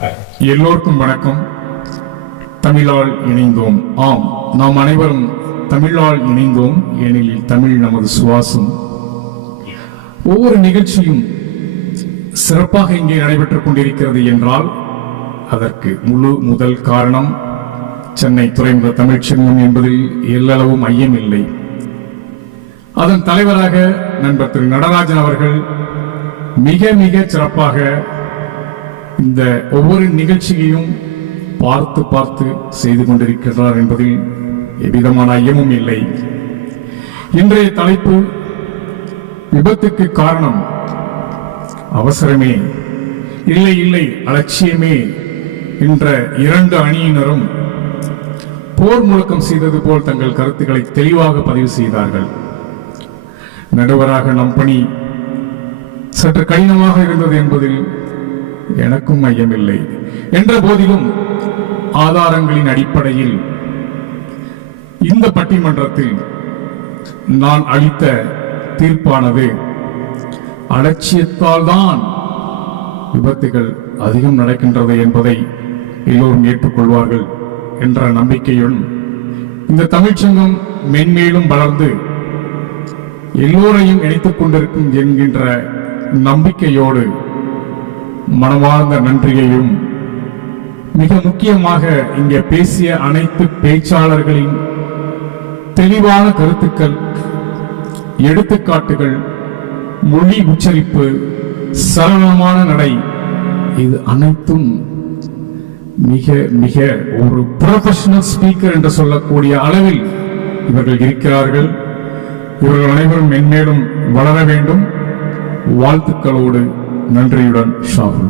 எல்லோருக்கும் வணக்கம். தமிழால் இணைந்தோம். ஆம், நாம் அனைவரும் தமிழால் இணைந்தோம். ஏனெனில் தமிழ் நமது சுவாசம். ஒவ்வொரு நிகழ்ச்சியும் சிறப்பாக இங்கே நடைபெற்றுக் கொண்டிருக்கிறது என்றால் அதற்கு முதல் காரணம் சென்னை துறைமுக தமிழ்ச்சங்கம் என்பதில் எல்லளவும் ஐயமில்லை. அதன் தலைவராக நண்பர் திரு நடராஜன் அவர்கள் மிக மிக சிறப்பாக இந்த ஒவ்வொரு நிகழ்ச்சியையும் பார்த்து பார்த்து செய்து கொண்டிருக்கிறார் என்பதில் எவ்விதமான ஐயமும் இல்லை. இன்றைய தலைப்பு விபத்துக்கு காரணம் அவசரமே இல்லை இல்லை அலட்சியமே என்ற இரண்டு அணியினரும் போர் முழக்கம் செய்தது போல் தங்கள் கருத்துக்களை தெளிவாக பதிவு செய்தார்கள். நடுவராக நம் பணி சற்று கடினமாக இருந்தது என்பதில் எனக்கும் ஐயமில்லை. என்ற போதிலும் ஆதாரங்களின் அடிப்படையில் இந்த பட்டிமன்றத்தில் நான் அளித்த தீர்ப்பானது அலட்சியத்தால் தான் விபத்துகள் அதிகம் நடக்கின்றது என்பதை எல்லோரும் ஏற்றுக்கொள்வார்கள் என்ற நம்பிக்கையுடன் இந்த தமிழ்ச்சங்கம் மென்மேலும் வளர்ந்து எல்லோரையும் இணைத்துக் கொண்டிருக்கும் என்கின்ற நம்பிக்கையோடு மனமார்ந்த நன்றியையும், மிக முக்கியமாக இங்கே பேசிய அனைத்து பேச்சாளர்களின் தெளிவான கருத்துக்கள், எடுத்துக்காட்டுகள், மொழி உச்சரிப்பு, சரளமான நடை, இது அனைத்தும் மிக மிக ஒரு ப்ரொஃபஷனல் ஸ்பீக்கர் என்று சொல்லக்கூடிய அளவில் இவர்கள் இருக்கிறார்கள். இவர்கள் அனைவரும் மென்மேலும் வளர வேண்டும். வாழ்த்துக்களோடு நன்றியுடன் ஷாஹு.